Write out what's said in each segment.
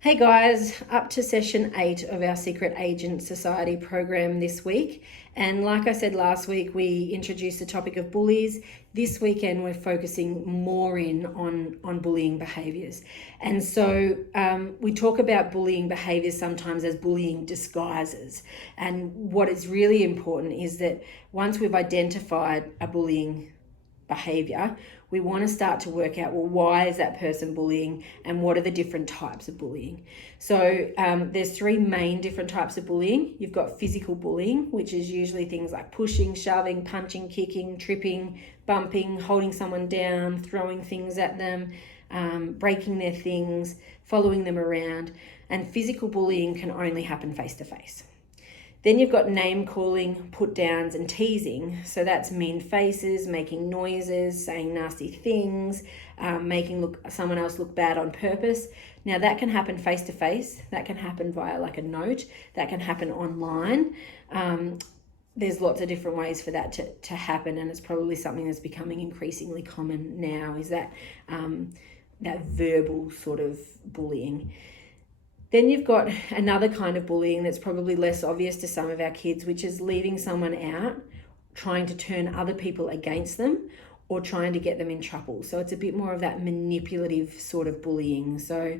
Hey guys, up to session 8 of our Secret Agent Society program this week. And like I said last week, we introduced the topic of bullies. This weekend, we're focusing more in on bullying behaviours. And so we talk about bullying behaviours sometimes as bullying disguises. And what is really important is that once we've identified a bullying behavior, we want to start to work out, well, why is that person bullying and what are the different types of bullying? So there's three main different types of bullying. You've got physical bullying, which is usually things like pushing, shoving, punching, kicking, tripping, bumping, holding someone down, throwing things at them, breaking their things, following them around. And physical bullying can only happen face to face. Then you've got name calling, put downs, and teasing. So that's mean faces, making noises, saying nasty things, making someone else look bad on purpose. Now that can happen face to face. That can happen via like a note. That can happen online. There's lots of different ways for that to happen, and it's probably something that's becoming increasingly common now. Is that that verbal sort of bullying. Then you've got another kind of bullying that's probably less obvious to some of our kids, which is leaving someone out, trying to turn other people against them, or trying to get them in trouble. So it's a bit more of that manipulative sort of bullying. So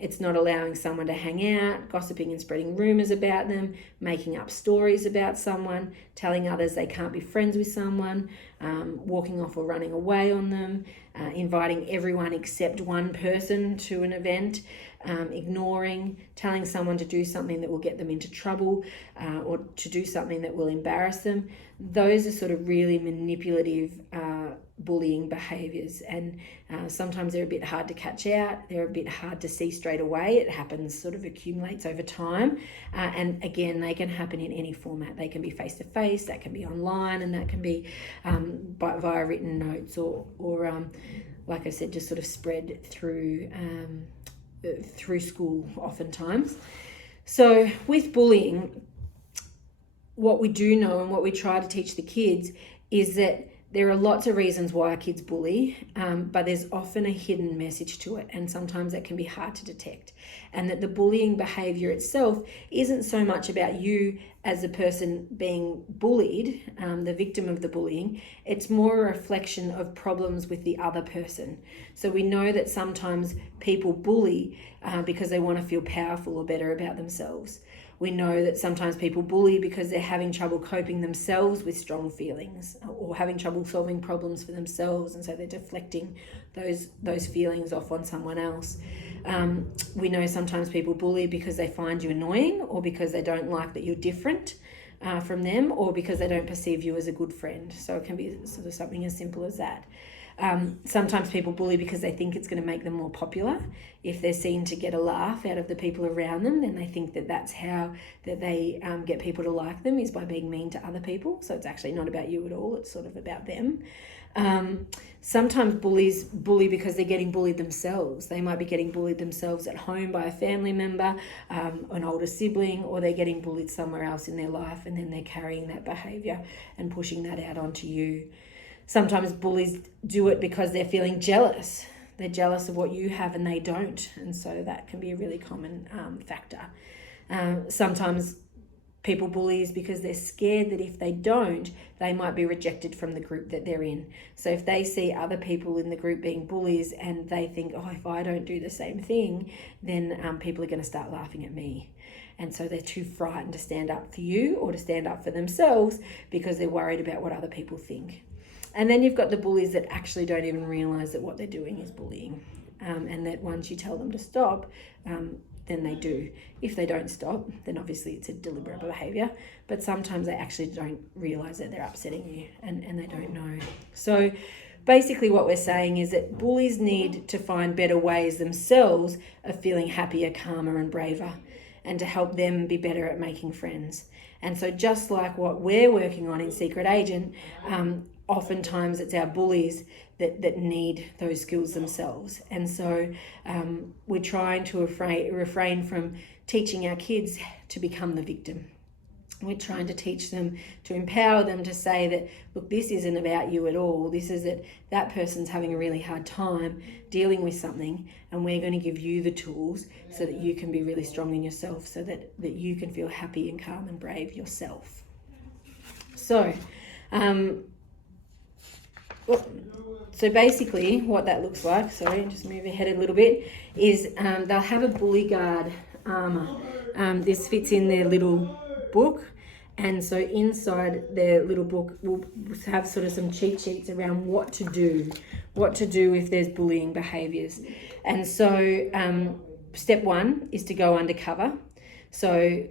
it's not allowing someone to hang out, gossiping and spreading rumors about them, making up stories about someone, telling others they can't be friends with someone, walking off or running away on them, inviting everyone except one person to an event, ignoring, telling someone to do something that will get them into trouble, or to do something that will embarrass them. Those are sort of really manipulative bullying behaviours, and sometimes they're a bit hard to catch out. They're a bit hard to see straight away. It happens, sort of accumulates over time, and again, they can happen in any format. They can be face to face, that can be online, and that can be via written notes, or like I said, just sort of spread through school oftentimes. So with bullying, what we do know and what we try to teach the kids is that there are lots of reasons why our kids bully, but there's often a hidden message to it, and sometimes that can be hard to detect. And that the bullying behaviour itself isn't so much about you as a person being bullied, the victim of the bullying. It's more a reflection of problems with the other person. So we know that sometimes people bully because they want to feel powerful or better about themselves. We know that sometimes people bully because they're having trouble coping themselves with strong feelings, or having trouble solving problems for themselves, and so they're deflecting those feelings off on someone else. We know sometimes people bully because they find you annoying, or because they don't like that you're different from them, or because they don't perceive you as a good friend. So it can be sort of something as simple as that. Sometimes people bully because they think it's going to make them more popular. If they're seen to get a laugh out of the people around them, then they think that that's how that they get people to like them, is by being mean to other people. So it's actually not about you at all. It's sort of about them. Sometimes bullies bully because they're getting bullied themselves. They might be getting bullied themselves at home by a family member, an older sibling, or they're getting bullied somewhere else in their life, and then they're carrying that behaviour and pushing that out onto you. Sometimes bullies do it because they're feeling jealous. They're jealous of what you have and they don't. And so that can be a really common factor. Sometimes people bully because they're scared that if they don't, they might be rejected from the group that they're in. So if they see other people in the group being bullies and they think, oh, if I don't do the same thing, then people are going to start laughing at me. And so they're too frightened to stand up for you or to stand up for themselves because they're worried about what other people think. And then you've got the bullies that actually don't even realise that what they're doing is bullying, and that once you tell them to stop, then they do. If they don't stop, then obviously it's a deliberate behaviour, but sometimes they actually don't realise that they're upsetting you, and they don't know. So basically what we're saying is that bullies need to find better ways themselves of feeling happier, calmer and braver, and to help them be better at making friends. And so just like what we're working on in Secret Agent, oftentimes it's our bullies that need those skills themselves. And so we're trying to refrain from teaching our kids to become the victim. We're trying to teach them, to empower them to say that, look, this isn't about you at all. This is that person's having a really hard time dealing with something, and we're going to give you the tools so that you can be really strong in yourself, so that you can feel happy and calm and brave yourself. So, basically what that looks like, sorry, just move ahead a little bit, is they'll have a bully guard armour. This fits in their little book, and so inside their little book we'll have sort of some cheat sheets around what to do if there's bullying behaviours. And so step one is to go undercover. So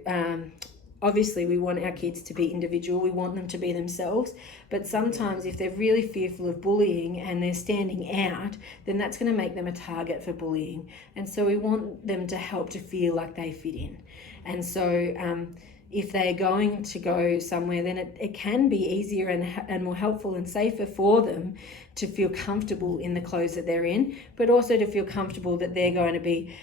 obviously we want our kids to be individual, we want them to be themselves, but sometimes if they're really fearful of bullying and they're standing out, then that's going to make them a target for bullying. And so we want them to help to feel like they fit in. And so if they're going to go somewhere, then it can be easier and more helpful and safer for them to feel comfortable in the clothes that they're in, but also to feel comfortable that they're going to be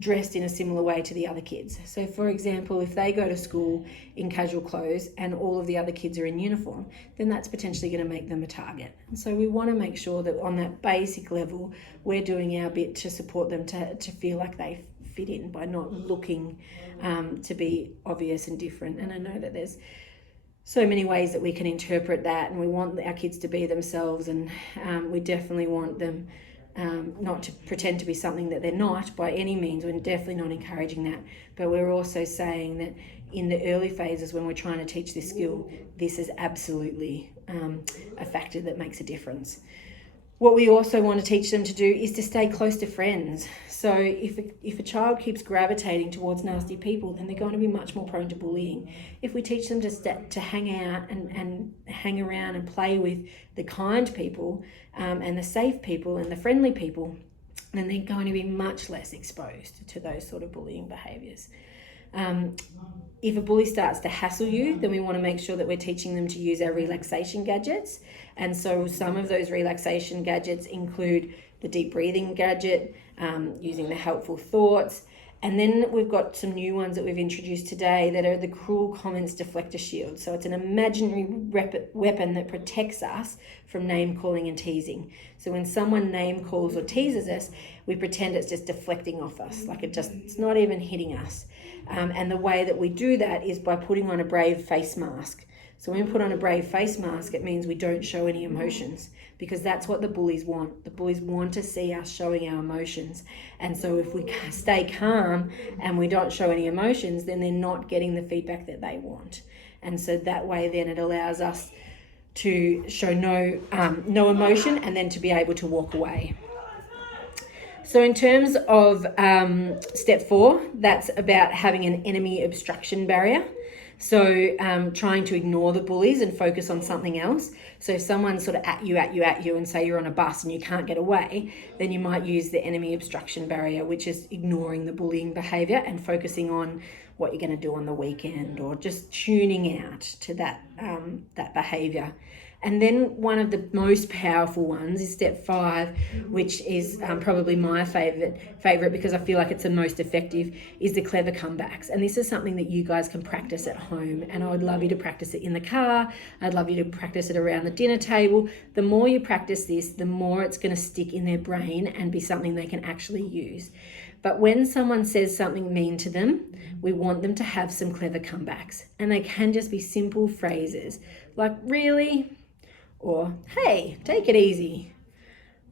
dressed in a similar way to the other kids. So for example, if they go to school in casual clothes and all of the other kids are in uniform, then that's potentially going to make them a target. And so we want to make sure that on that basic level, we're doing our bit to support them to feel like they fit in by not looking to be obvious and different. And I know that there's so many ways that we can interpret that, and we want our kids to be themselves, and we definitely want them not to pretend to be something that they're not by any means. We're definitely not encouraging that, but we're also saying that in the early phases when we're trying to teach this skill, this is absolutely a factor that makes a difference. What we also want to teach them to do is to stay close to friends. So if a child keeps gravitating towards nasty people, then they're going to be much more prone to bullying. If we teach them to hang out and hang around and play with the kind people and the safe people and the friendly people, then they're going to be much less exposed to those sort of bullying behaviours. If a bully starts to hassle you, then we want to make sure that we're teaching them to use our relaxation gadgets. And so some of those relaxation gadgets include the deep breathing gadget, using the helpful thoughts. And then we've got some new ones that we've introduced today that are the cruel comments deflector shield. So it's an imaginary weapon that protects us from name calling and teasing. So when someone name calls or teases us, we pretend it's just deflecting off us, like it's not even hitting us. And the way that we do that is by putting on a brave face mask. So when we put on a brave face mask, it means we don't show any emotions, because that's what the bullies want. The bullies want to see us showing our emotions. And so if we stay calm and we don't show any emotions, then they're not getting the feedback that they want. And so that way then it allows us to show no emotion and then to be able to walk away. So in terms of step 4, that's about having an enemy obstruction barrier. So trying to ignore the bullies and focus on something else. So if someone's sort of at you and say you're on a bus and you can't get away, then you might use the enemy obstruction barrier, which is ignoring the bullying behaviour and focusing on what you're going to do on the weekend, or just tuning out to that behaviour. And then one of the most powerful ones is step 5, which is probably my favourite because I feel like it's the most effective, is the clever comebacks. And this is something that you guys can practice at home. And I would love you to practice it in the car. I'd love you to practice it around the dinner table. The more you practice this, the more it's going to stick in their brain and be something they can actually use. But when someone says something mean to them, we want them to have some clever comebacks. And they can just be simple phrases like, really? Or, hey, take it easy.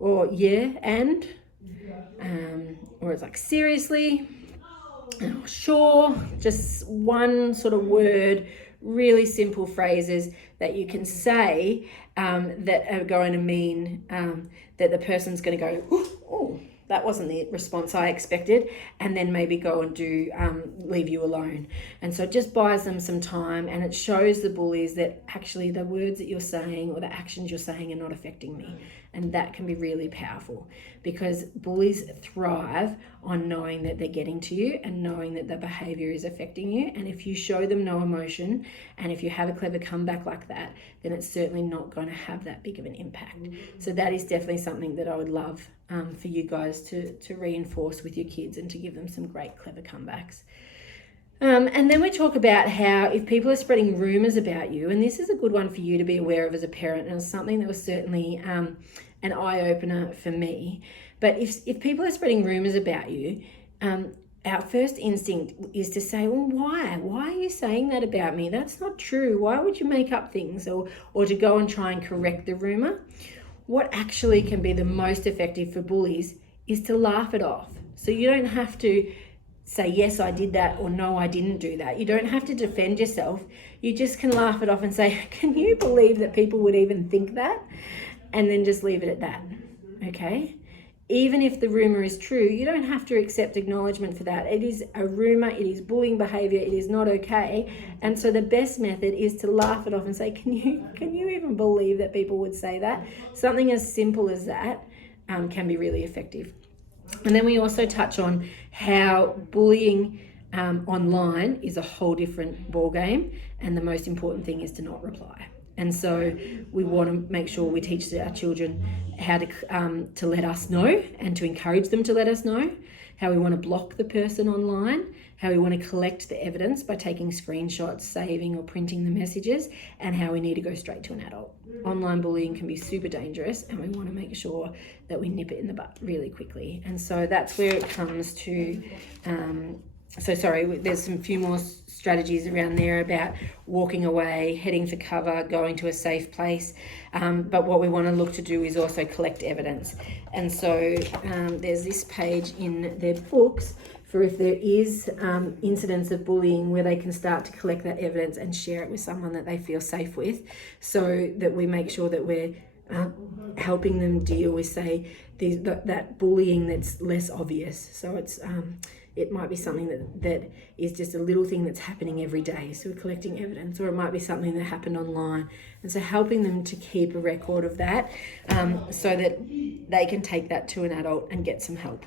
Or, yeah, and? Or it's like, seriously? Oh, sure. Just one sort of word, really simple phrases that you can say that are going to mean that the person's going to go, oh, that wasn't the response I expected, and then maybe go and do leave you alone. And so it just buys them some time, and it shows the bullies that actually the words that you're saying or the actions you're saying are not affecting me. And that can be really powerful, because bullies thrive on knowing that they're getting to you and knowing that the behavior is affecting you. And if you show them no emotion, and if you have a clever comeback like that, then it's certainly not going to have that big of an impact. So that is definitely something that I would love for you guys to reinforce with your kids and to give them some great clever comebacks. And then we talk about how if people are spreading rumours about you, and this is a good one for you to be aware of as a parent, and it's something that was certainly an eye-opener for me. But if people are spreading rumours about you, our first instinct is to say, well, why? Why are you saying that about me? That's not true. Why would you make up things? Or to go and try and correct the rumour. What actually can be the most effective for bullies is to laugh it off. So you don't have to say, yes, I did that, or no, I didn't do that. You don't have to defend yourself. You just can laugh it off and say, can you believe that people would even think that? And then just leave it at that, okay? Even if the rumor is true, you don't have to accept acknowledgement for that. It is a rumor, it is bullying behavior, it is not okay. And so the best method is to laugh it off and say, can you even believe that people would say that? Something as simple as that can be really effective. And then we also touch on how bullying online is a whole different ballgame, and the most important thing is to not reply. And so we want to make sure we teach our children how to let us know, and to encourage them to let us know, how we want to block the person online, how we want to collect the evidence by taking screenshots, saving or printing the messages, and how we need to go straight to an adult. Online bullying can be super dangerous, and we want to make sure that we nip it in the butt really quickly. And so that's where it comes to, there's some few more strategies around there about walking away, heading for cover, going to a safe place. But what we want to look to do is also collect evidence. And so there's this page in their books for if there is incidents of bullying where they can start to collect that evidence and share it with someone that they feel safe with, so that we make sure that we're helping them deal with, say, that bullying that's less obvious. So it might be something that is just a little thing that's happening every day, so we're collecting evidence, or it might be something that happened online. And so helping them to keep a record of that so that they can take that to an adult and get some help.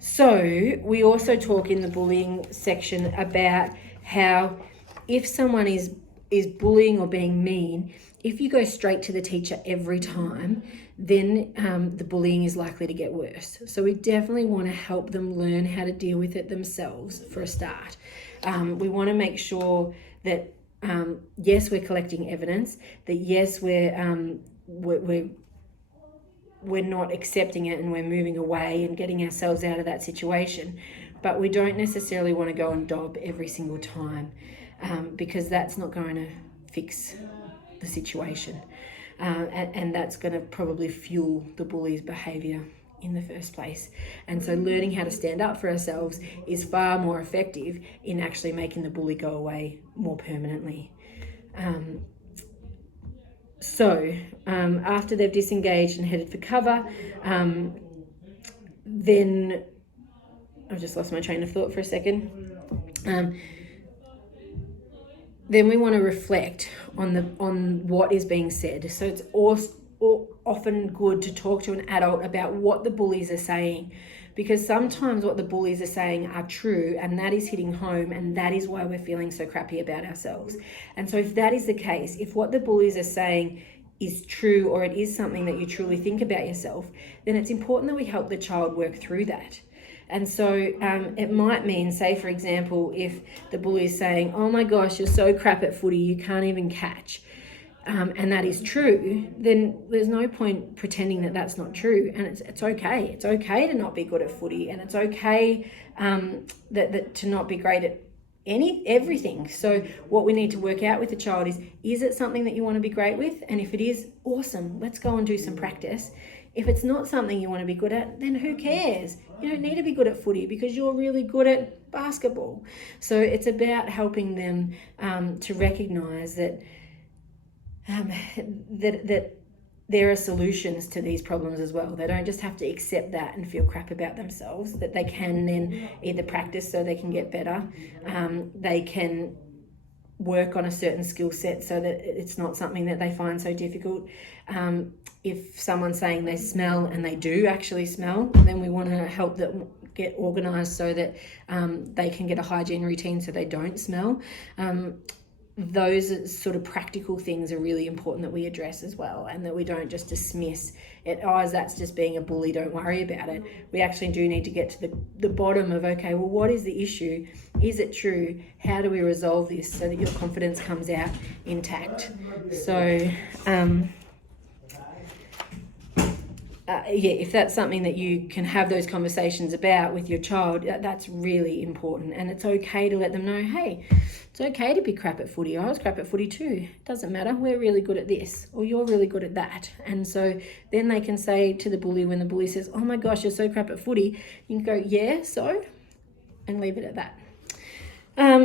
So we also talk in the bullying section about how if someone is bullying or being mean, if you go straight to the teacher every time, then the bullying is likely to get worse. So we definitely want to help them learn how to deal with it themselves for a start. We want to make sure that yes, we're collecting evidence, that yes, we're not accepting it and we're moving away and getting ourselves out of that situation. But we don't necessarily want to go and dob every single time because that's not going to fix the situation. And that's going to probably fuel the bully's behaviour in the first place. And so learning how to stand up for ourselves is far more effective in actually making the bully go away more permanently. So after they've disengaged and headed for cover, then I've just lost my train of thought for a second. Then we want to reflect on what is being said. So it's often good to talk to an adult about what the bullies are saying, because sometimes what the bullies are saying are true, and that is hitting home, and that is why we're feeling so crappy about ourselves. And so if that is the case, if what the bullies are saying is true, or it is something that you truly think about yourself, then it's important that we help the child work through that. And so it might mean, say, for example, if the bully is saying, oh my gosh, you're so crap at footy, you can't even catch, and that is true, then there's no point pretending that that's not true. And it's okay. It's okay to not be good at footy, and it's okay that to not be great at everything. So what we need to work out with the child is it something that you want to be great with? And if it is, awesome, let's go and do some practice. If it's not something you want to be good at, then who cares? You don't need to be good at footy because you're really good at basketball. So it's about helping them to recognise that there are solutions to these problems as well. They don't just have to accept that and feel crap about themselves, that they can then either practice so they can get better, they can work on a certain skill set so that it's not something that they find so difficult. If someone's saying they smell and they do actually smell, then we want to help them get organised so that they can get a hygiene routine so they don't smell. those sort of practical things are really important that we address as well, and that we don't just dismiss it, as that's just being a bully, don't worry about it. We actually do need to get to the bottom of, okay, well, what is the issue? Is it true? How do we resolve this so that your confidence comes out intact? So if that's something that you can have those conversations about with your child, that's really important. And it's okay to let them know, hey, it's okay to be crap at footy. I was crap at footy too. It doesn't matter. We're really good at this, or you're really good at that. And so then they can say to the bully, when the bully says, oh my gosh, you're so crap at footy, you can go, yeah, so, and leave it at that.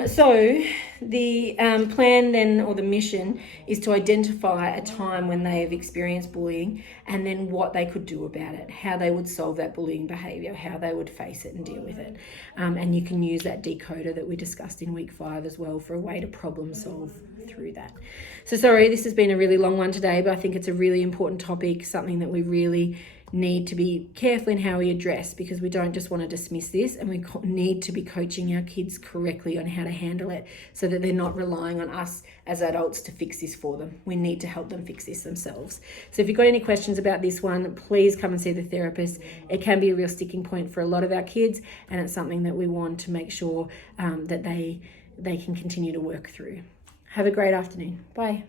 So the plan then, or the mission, is to identify a time when they have experienced bullying, and then what they could do about it, how they would solve that bullying behaviour, how they would face it and deal with it. And you can use that decoder that we discussed in week 5 as well for a way to problem solve through that. So sorry, this has been a really long one today, but I think it's a really important topic, something that we really need to be careful in how we address, because we don't just want to dismiss this, and we need to be coaching our kids correctly on how to handle it so that they're not relying on us as adults to fix this for them. We need to help them fix this themselves. So if you've got any questions about this one, please come and see the therapist. It can be a real sticking point for a lot of our kids, and it's something that we want to make sure that they can continue to work through. Have a great afternoon. Bye.